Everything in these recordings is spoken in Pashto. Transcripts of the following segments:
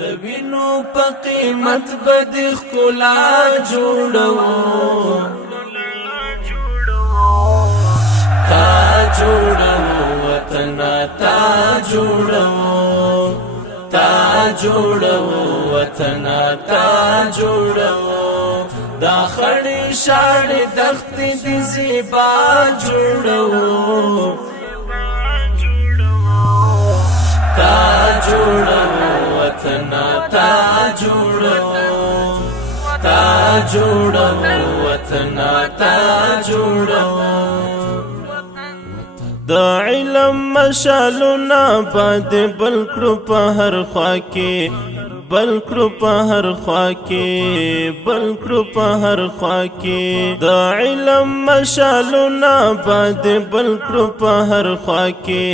د وینو په قیمت بد ښکلا جوړو تا جوړو وطن تا جوړو تا جوړو وطن تا جوړو دا خړې شاړې دښتې دې زیبا جوړو تا جوړو وطن تا جوړو تا جوړو وطن تا جوړو د علم مشالونه باد بل کړو په هر خوا کې بل کړو په هر خوا کې بل کړو په هر خوا کې د علم مشالونه باد بل کړو په هر خوا کې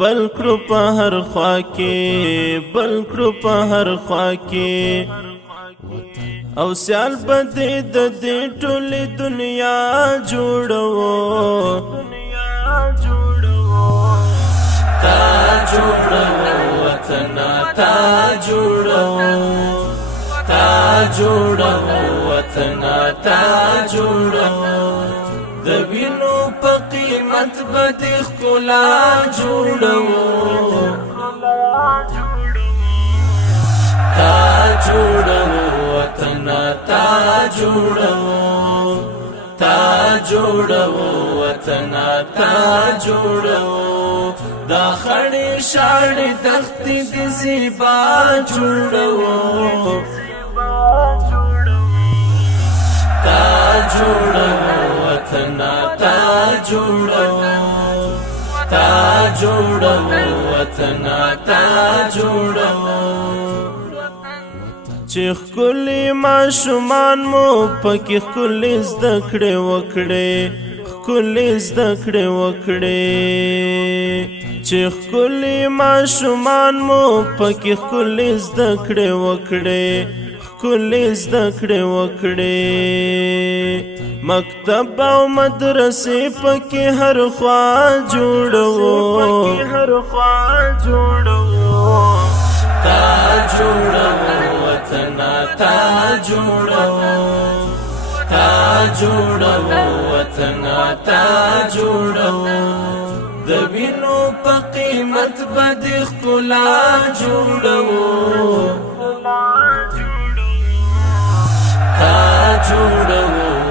بل کړو په هر خوا کې بل کړو په هر خوا کې او سیال بده د دې ټولې دنیا جوړو تا جوړو وطن تا جوړو تا جوړو وطن تا جوړو د وینو په قیمت بد ښکلا جوړو تا جوړو وطن تا جوړو تا جوړو وطن تا جوړو دا خړې شاړې دښتې دې زیبا جوړو تا جوړو وطن تا جوړو تا جوړو وطن تا جوړو چې ښکلي ماشومان مو پکې ښکلي زده کړې وکړې ښکلي زده کړې وکړې چې ښکلي ماشومان مو پکې ښکلي زده کړې وکړې ښکلي زده کړې وکړې مکتب او مدرسې پکې هر خوا جوړو تا جوړو وطن تا جوړو تا جوړو وطن تا جوړو د وینو په قیمت بد ښکلا جوړو تا جوړو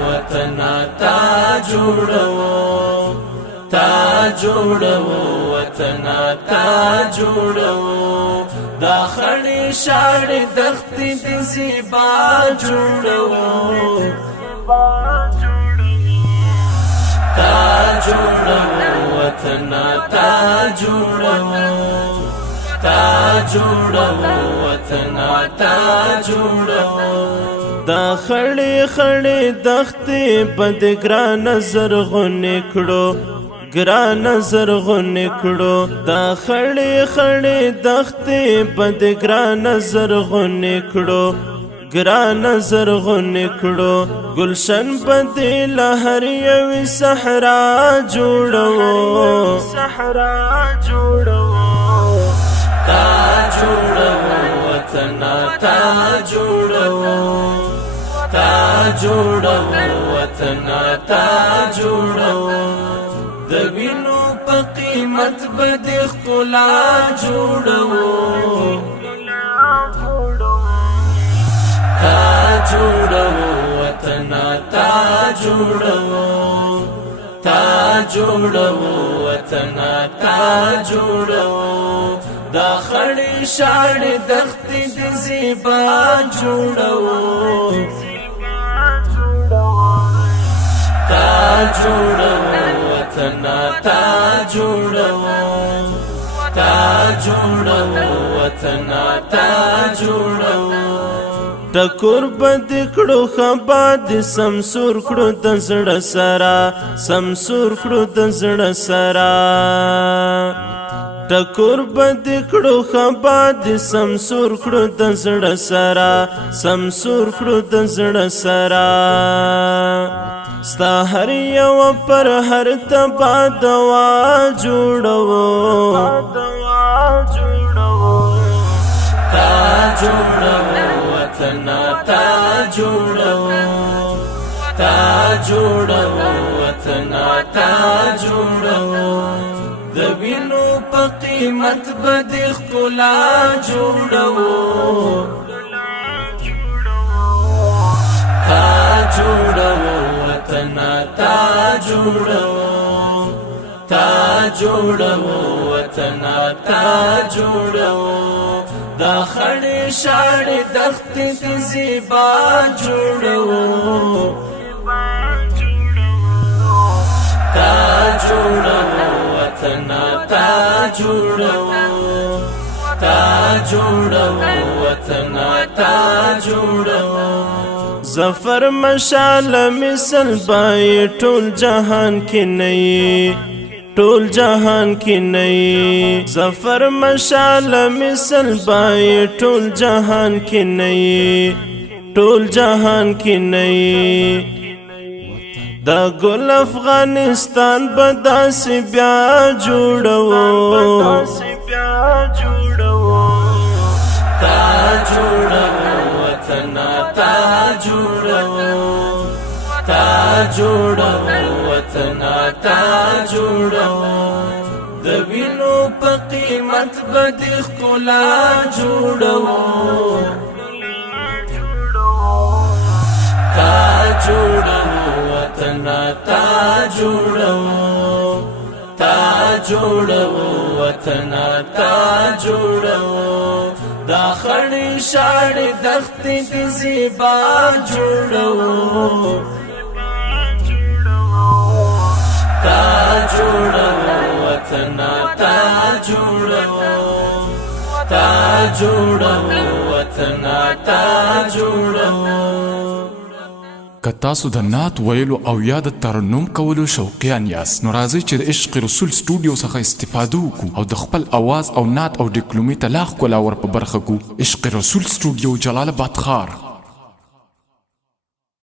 وطن تا جوړو تا جوړو وطن تا جوړو دا خړې شاړې دښتې دې زیبا جوړو تا جوړو وطن تا جوړو تا جوړو وطن تا جوړو دا خړې خړې دښتې بد ګران زرغونې کړو ګران زرغونې کړو دا خړې خړې دښتې بد ګران زرغونې کړو ګران زرغونې کړو ګلشن بد له هر یوې صحرا جوړو تا جوړو وطن تا جوړو تا جوړو وطن تا جوړو د وینو په قیمت بد ښکلا جوړو تا جوړو وطن تا جوړو تا جوړو وطن تا جوړو دا خړې شاړې دښتې دې زیبا جوړو تا جوړو وطن تا جوړو تا جوړو وطن تا جوړو ټکور بد کړو خباد سمسور کړو د زړه سره سمسور کړو د زړه سره ټکور بد کړو خباد سمسور کړو د زړه سره سمسور کړو د زړه سره ستا هر یو پر هر تبا دوا جوړو تا جوړو وطن تا جوړو تا جوړو وطن تا جوړو د وینو په قیمت بد ښکلا جوړو تا جوړو وطن تا جوړو تا جوړو وطن تا جوړو دا خړې شاړې دښتې دې زیبا جوړو تا جوړو وطن تا جوړو تا جوړو وطن تا جوړو ظفر مشال مثل بای ټول جهان کې نه ټول جهان کې نه ظفر مشال مثل بای ټول جهان کې نه ټول جهان کې نه دا ګل افغانستان بداس بیا جوړو تا جوړو وطن تا جوړو تا جوړو وطن تا جوړو د وینو په قیمت بد ښکلا جوړو تا جوړو وطن تا جوړو تا جوړو وطن تا جوړو دا خړې شاړې دښتې دې زیبا جوړو تا جوړو وطن تا جوړو تا جوړو وطن تا جوړو که تاسو د نعت ویلو او یا د ترنم کولو شوقیان یاست نو راځئ چې د عشق رسول سټوډیو څخه استفاده وکړو او د خپل اواز او نعت او ډیکلومي ته لا ښکلا ور په برخه کړو. عشق رسول سټوډیو، جلال آباد ښار.